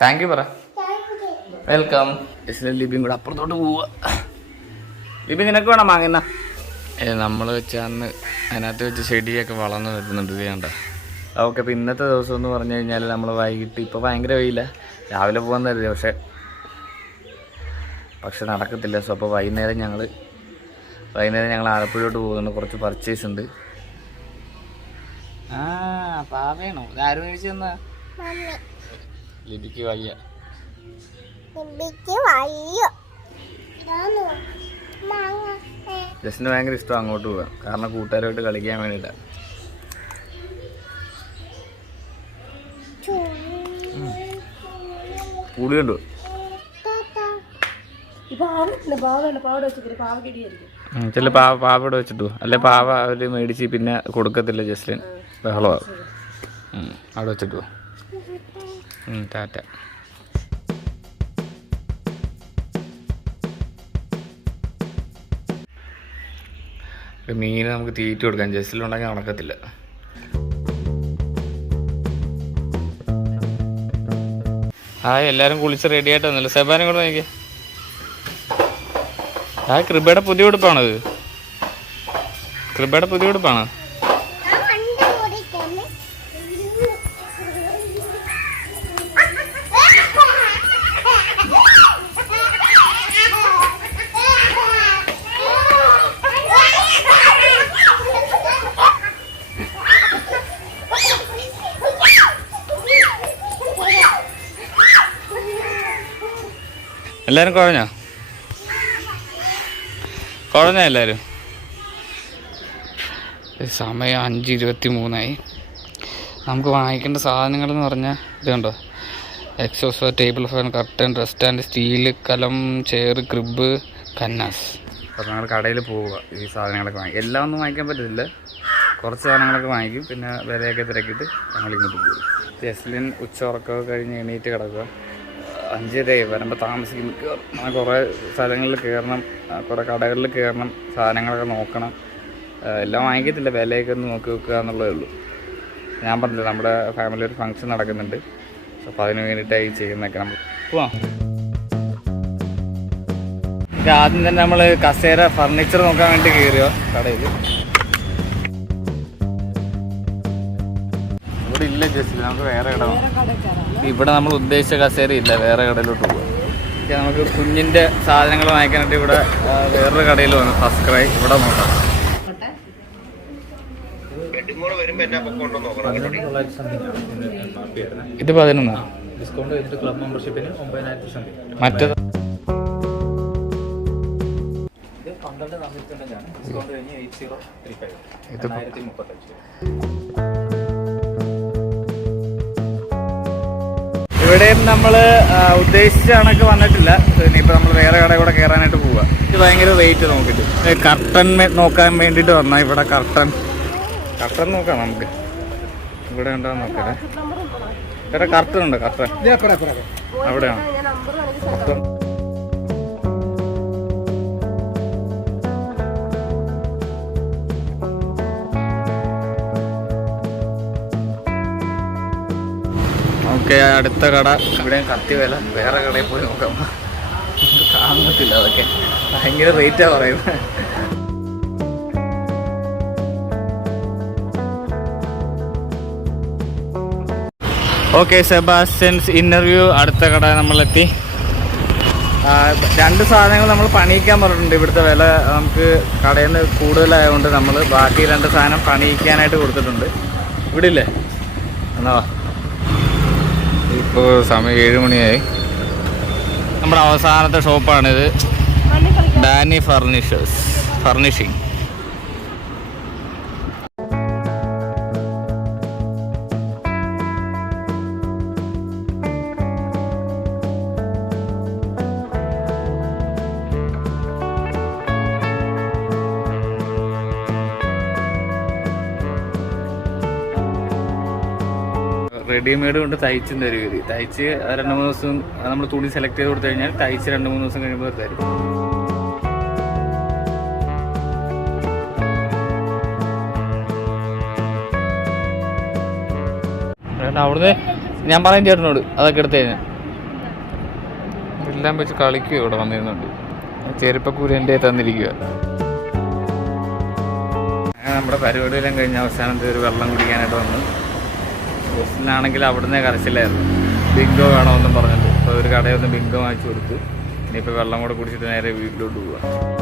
Thank you പറ. Welcome. ലിബിയും കൂടെ അപ്പുറത്തോട്ട് പോവുക. ലിബി നിനക്ക് വേണം വാങ്ങുന്ന. നമ്മൾ വെച്ച അന്ന് അതിനകത്ത് വെച്ച് ചെടിയൊക്കെ വളർന്നു വരുന്നുണ്ട്. ഇത് വേണ്ട. ഓക്കെ, അപ്പോൾ ഇന്നത്തെ ദിവസം എന്ന് പറഞ്ഞു കഴിഞ്ഞാൽ നമ്മൾ വൈകിട്ട് ഇപ്പോൾ ഭയങ്കര വെയില, രാവിലെ പോകാൻ തരുത്, പക്ഷെ നടക്കത്തില്ല. സോ അപ്പോൾ വൈകുന്നേരം ഞങ്ങൾ ആലപ്പുഴയോട്ട് പോകുന്നുണ്ട്. കുറച്ച് പർച്ചേസ് ഉണ്ട്. പാവയാണോ? ഇതാരും മേടിച്ചു തന്നാ? ലിബിക്ക് വയ്യ. ജസ്റ്റിന് ഭയങ്കര ഇഷ്ടം അങ്ങോട്ട് പോകാൻ, കാരണം കൂട്ടുകാരുമായിട്ട് കളിക്കാൻ വേണ്ടിയിട്ടാണ്. പുളിയുണ്ടോ? ചില പാവ ഇവിടെ വെച്ചിട്ടു, അല്ലെ പാവ അവര് മേടിച്ച് പിന്നെ കൊടുക്കത്തില്ല. ജസ്റ്റിൻ ബഹളമാകും. അവിടെ വെച്ചിട്ടു. ടാറ്റ. മീൻ നമുക്ക് തീറ്റ കൊടുക്കാം. ജസ്റ്റിലുണ്ടെങ്കിൽ നടക്കത്തില്ല. എല്ലാവരും കുളിച്ച് റെഡി ആയിട്ട് വന്നില്ല. സെബാനും കൂടെ നോക്കിയേ. കൃപയുടെ പുതിയ ഉടുപ്പാണത്. കൃപയുടെ പുതിയ ഉടുപ്പാണ്. എല്ലാവരും കുഴഞ്ഞോ എല്ലാവരും? സമയം 5:23. നമുക്ക് വാങ്ങിക്കേണ്ട സാധനങ്ങൾ എന്ന് പറഞ്ഞാൽ ഇത് കണ്ടോ: എക്സോസ്, ടേബിൾ ഫാൻ, കർട്ടൻ, റെസ്റ്റാൻഡ്, സ്റ്റീല്, കലം, ചെയർ, ക്രിബ്, കന്നാസ്. അപ്പോൾ ഞങ്ങൾ കടയിൽ പോവുക. ഈ സാധനങ്ങളൊക്കെ വാങ്ങിക്കും. എല്ലാം ഒന്നും വാങ്ങിക്കാൻ പറ്റത്തില്ല, കുറച്ച് സാധനങ്ങളൊക്കെ വാങ്ങിക്കും. പിന്നെ വിലയൊക്കെ തിരക്കിയിട്ട് ഞങ്ങൾ ഇങ്ങോട്ട് പോകും. ജസ്ലിൻ ഉച്ചയുറക്കമൊക്കെ കഴിഞ്ഞ് എണീറ്റ് കിടക്കുക. 5:30 വരുമ്പോൾ താമസിക്കും. കുറേ സ്ഥലങ്ങളിൽ കയറണം, കുറേ കടകളിൽ കയറണം, സാധനങ്ങളൊക്കെ നോക്കണം. എല്ലാം വാങ്ങിക്കത്തില്ല, വിലയൊക്കെ ഒന്ന് നോക്കി വെക്കുക എന്നുള്ളതേ ഉള്ളൂ. ഞാൻ പറഞ്ഞില്ല, നമ്മുടെ ഫാമിലി ഒരു ഫംഗ്ഷൻ നടക്കുന്നുണ്ട്. അപ്പോൾ അതിന് വേണ്ടിയിട്ടായി ചെയ്യുന്നതൊക്കെ. നമ്മൾ പോവാം. ആദ്യം തന്നെ നമ്മൾ കസേര ഫർണിച്ചർ നോക്കാൻ വേണ്ടി കയറിയോ കടയിൽ. ഇവിടെ ഇല്ല ജസ്റ്റ്, നമുക്ക് വേറെ കട. ഇവിടെ നമ്മൾ ഉദ്ദേശിച്ച കസേര ഇല്ല, വേറെ കടയിലോട്ട് പോകാം. നമുക്ക് കുഞ്ഞിൻ്റെ സാധനങ്ങൾ വാങ്ങിക്കാനായിട്ട് ഇവിടെ വേറൊരു കടയിൽ വന്നു. First cry. ഇവിടെ നോക്കാം. ഇത് 11. മറ്റേത് ഇവിടെയും നമ്മൾ ഉദ്ദേശിച്ച കണക്ക് വന്നിട്ടില്ല. ഇനിയിപ്പോൾ നമ്മൾ വേറെ കടയിൽ കൂടെ കയറാനായിട്ട് പോവുക. ഇത് ഭയങ്കര റേറ്റ് നോക്കിയിട്ട് കർട്ടൻ നോക്കാൻ വേണ്ടിയിട്ട് വന്നാൽ ഇവിടെ കർട്ടൻ നോക്കാം. നമുക്ക് ഇവിടെ ഉണ്ടോ നോക്കട്ടെ. ഇവിടെ കർട്ടൻ ഉണ്ട്. കർട്ടൻ അവിടെയാണ്. ഓക്കെ, അടുത്ത കട. ഇവിടെയും കത്തി വില. വേറെ കടയിൽ പോയി നോക്കാം. താങ്ങത്തില്ല, അതൊക്കെ ഭയങ്കര റേറ്റാണ് പറയുന്നത്. Okay, Sebastian's interview. അടുത്ത കട നമ്മളെത്തി. 2 സാധനങ്ങൾ നമ്മൾ പണിയിക്കാൻ പറഞ്ഞിട്ടുണ്ട്. ഇവിടുത്തെ വില നമുക്ക് കടയിൽ നിന്ന് കൂടുതലായതുകൊണ്ട് നമ്മൾ ബാക്കി 2 സാധനം പണിയിക്കാനായിട്ട് കൊടുത്തിട്ടുണ്ട്. ഇവിടെ ഇല്ലേ എന്നാ? ഇപ്പോൾ സമയം 7 മണിയായി. നമ്മുടെ അവസാനത്തെ ഷോപ്പാണിത്, ഡാനി ഫർണിഷിംഗ്. റെഡിമെയ്ഡ് കൊണ്ട് തയ്ച്ചും തരും ഇവർ. തയ്ച്ച് 2-3 ദിവസം നമ്മൾ തുണി സെലക്ട് ചെയ്ത് കൊടുത്തു കഴിഞ്ഞാൽ തയ്ച്ച് 2-3 ദിവസം കഴിയുമ്പോൾ തരും. അവിടുന്ന് ഞാൻ പറയും ചേട്ടനോട് അതൊക്കെ എടുത്തു കഴിഞ്ഞാൽ എല്ലാം വെച്ച് കളിക്കുക ഇവിടെ വന്നിരുന്നുണ്ട്. ചെരുപ്പക്കൂരി എൻ്റെ തന്നിരിക്കുക. അങ്ങനെ നമ്മുടെ പരിപാടിയെല്ലാം കഴിഞ്ഞ അവസാനത്തെ ഒരു വെള്ളം കുടിക്കാനായിട്ട് വന്നു. ഹോസ്റ്റലിലാണെങ്കിൽ അവിടുന്ന് കരച്ചിലായിരുന്നു, ബിങ്കോ വേണമെന്നും പറഞ്ഞിട്ട്. അപ്പോൾ ഒരു കടയിൽ നിന്ന് ബിങ്കോ വാങ്ങിച്ചു കൊടുത്തു. ഇനിയിപ്പോൾ വെള്ളം കൂടെ കുടിച്ചിട്ട് നേരെ വീട്ടിലോട്ട് പോവുക.